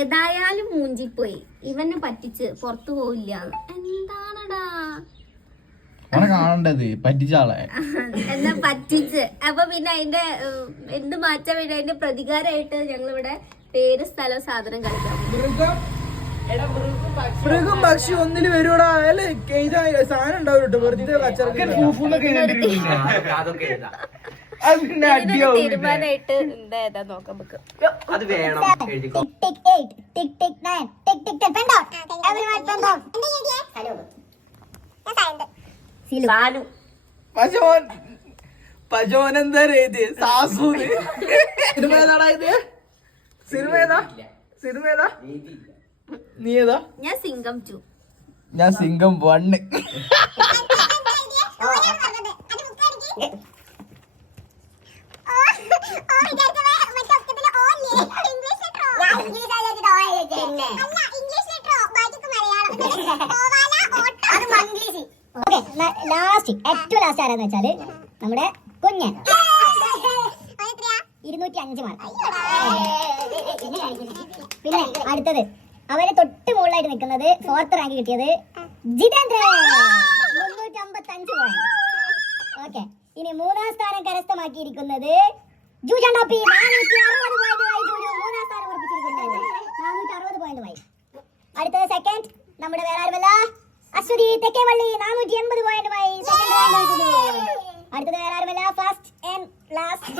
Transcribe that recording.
ഏതായാലും മൂഞ്ചിപ്പോയി. ഇവനെ പറ്റിച്ച് പുറത്തു പോവില്ല. എന്താണടാ കാണണ്ടത് പറ്റിച്ചാളെ എന്നാ പറ്റിച്ച്. അപ്പൊ പിന്നെ അതിന്റെ എന്ത് മാറ്റാൻ വേണ്ടി അതിന്റെ പ്രതികാരമായിട്ട് ഞങ്ങളിവിടെ പേര് സ്ഥലം സാധനം കളിക്കാം. മൃഗം പക്ഷി ഒന്നില് വരുവാടാ. അല്ലെ സാധനം ഉണ്ടാവും വെറുതെ തീരുമാനമായിട്ട് എന്താ നോക്കാം നമുക്ക്. അത് വേണം. പജോനെന്താ ഇത് സാസൂന് സിനിമ ഏതാടാ ഇത്? സിനിമ ഏതാ? സിനിമ ഏതാ? നീ ഏതാ? ഞാൻ സിംഗം 2. ഞാൻ സിംഗം 1. ലാസ്റ്റ് ഏറ്റവും ലാസ്റ്റ് ആരാന്ന് വെച്ചാല് നമ്മുടെ കുഞ്ഞൻ 205 മാർക്ക്. പിന്നെ അടുത്തത് അവരെ തൊട്ട് മുകളിലായിട്ട് നിൽക്കുന്നത് 4th റാങ്ക് കിട്ടിയത് ജിതേന്ദ്രൻ 355 പോയിന്റ്. ഓക്കെ, ഇനി 3ാം സ്ഥാനം കരസ്ഥമാക്കിയിരിക്കുന്നത് ജൂജൻ ടോപ്പി 460 പോയിന്റുമായി. 3ാം സ്ഥാനം ഉറപ്പിച്ചിരിക്കുന്നത് 460 പോയിന്റുമായി. അടുത്തത് സെക്കൻഡ് നമ്മുടെ വേറെ ആരുമല്ല അശ്വതി തെക്കേവള്ളി 480 പോയിന്റുമായി സെക്കൻഡ് റാങ്ക്. അടുത്തത് വേറെ ആരുമല്ല ഫസ്റ്റ് ആൻഡ് ലാസ്റ്റ്